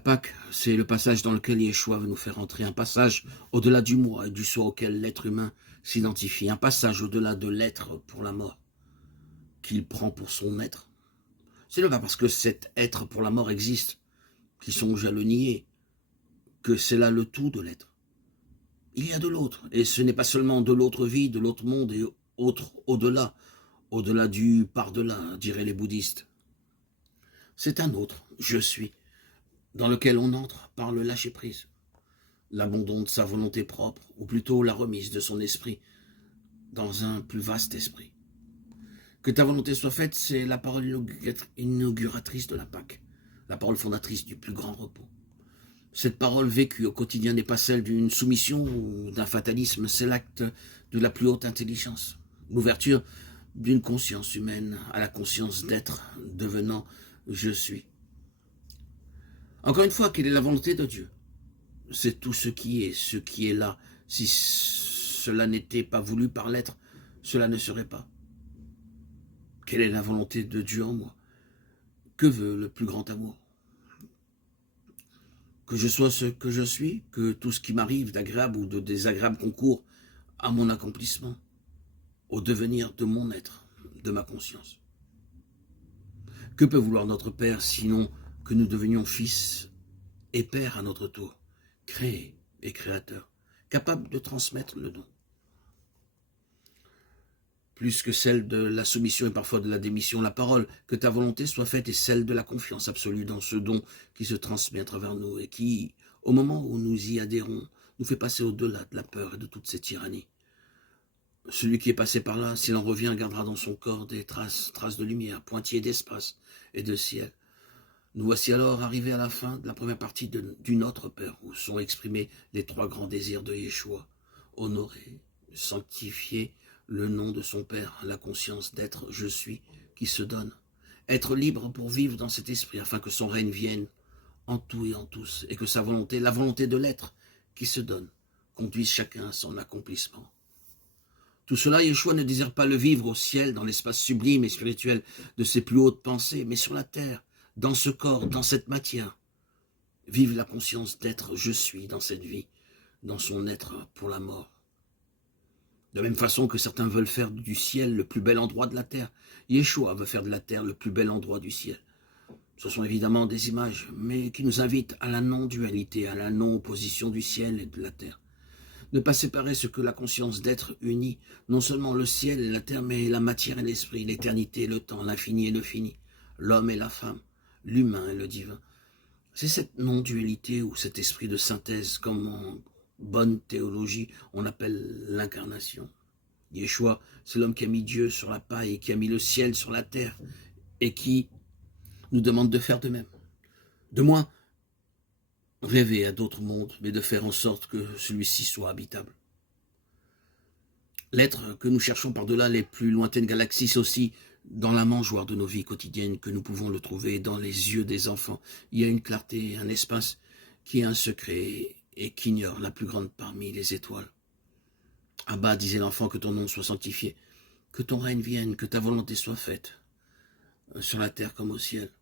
Pâques, c'est le passage dans lequel Yeshua veut nous faire entrer, un passage au-delà du moi et du soi auquel l'être humain s'identifie, un passage au-delà de l'être pour la mort, qu'il prend pour son être. Ce n'est pas parce que cet être pour la mort existe qu'il songe à le nier, que c'est là le tout de l'être. Il y a de l'autre, et ce n'est pas seulement de l'autre vie, de l'autre monde et autre au-delà, au-delà du par-delà, diraient les bouddhistes. C'est un autre, je suis, dans lequel on entre par le lâcher-prise, l'abandon de sa volonté propre, ou plutôt la remise de son esprit dans un plus vaste esprit. Que ta volonté soit faite, c'est la parole inauguratrice de la Pâque, la parole fondatrice du plus grand repos. Cette parole vécue au quotidien n'est pas celle d'une soumission ou d'un fatalisme, c'est l'acte de la plus haute intelligence, l'ouverture d'une conscience humaine à la conscience d'être, devenant « je suis ». Encore une fois, quelle est la volonté de Dieu? C'est tout ce qui est là. Si cela n'était pas voulu par l'être, cela ne serait pas. Quelle est la volonté de Dieu en moi? Que veut le plus grand amour? Que je sois ce que je suis, que tout ce qui m'arrive d'agréable ou de désagréable concourt à mon accomplissement, au devenir de mon être, de ma conscience. Que peut vouloir notre Père sinon que nous devenions fils et pères à notre tour, créés et créateurs, capables de transmettre le don? Plus que celle de la soumission et parfois de la démission, la parole, que ta volonté soit faite, est celle de la confiance absolue dans ce don qui se transmet à travers nous et qui, au moment où nous y adhérons, nous fait passer au-delà de la peur et de toute cette tyrannie. Celui qui est passé par là, s'il en revient, gardera dans son corps des traces de lumière, pointillés d'espace et de ciel. Nous voici alors arrivés à la fin de la première partie du Notre Père, où sont exprimés les trois grands désirs de Yeshua: honorer, sanctifier le nom de son Père, la conscience d'être « je suis » qui se donne, être libre pour vivre dans cet esprit afin que son règne vienne en tout et en tous, et que sa volonté, la volonté de l'être qui se donne, conduise chacun à son accomplissement. Tout cela, Yeshua ne désire pas le vivre au ciel, dans l'espace sublime et spirituel de ses plus hautes pensées, mais sur la terre, dans ce corps, dans cette matière. Vive la conscience d'être « je suis » dans cette vie, dans son être pour la mort. De même façon que certains veulent faire du ciel le plus bel endroit de la terre, Yeshua veut faire de la terre le plus bel endroit du ciel. Ce sont évidemment des images, mais qui nous invitent à la non-dualité, à la non-opposition du ciel et de la terre. Ne pas séparer ce que la conscience d'être unit, non seulement le ciel et la terre, mais la matière et l'esprit, l'éternité et le temps, l'infini et le fini, l'homme et la femme, l'humain et le divin. C'est cette non-dualité ou cet esprit de synthèse, comme en bonne théologie on appelle l'incarnation. Yeshua, c'est l'homme qui a mis Dieu sur la paille et qui a mis le ciel sur la terre et qui nous demande de faire de même. De moins rêver à d'autres mondes, mais de faire en sorte que celui-ci soit habitable. L'être que nous cherchons par-delà les plus lointaines galaxies, c'est aussi dans la mangeoire de nos vies quotidiennes que nous pouvons le trouver, dans les yeux des enfants. Il y a une clarté, un espace qui est un secret et qui ignore la plus grande parmi les étoiles. Abba, disait l'enfant, que ton nom soit sanctifié, que ton règne vienne, que ta volonté soit faite, sur la terre comme au ciel.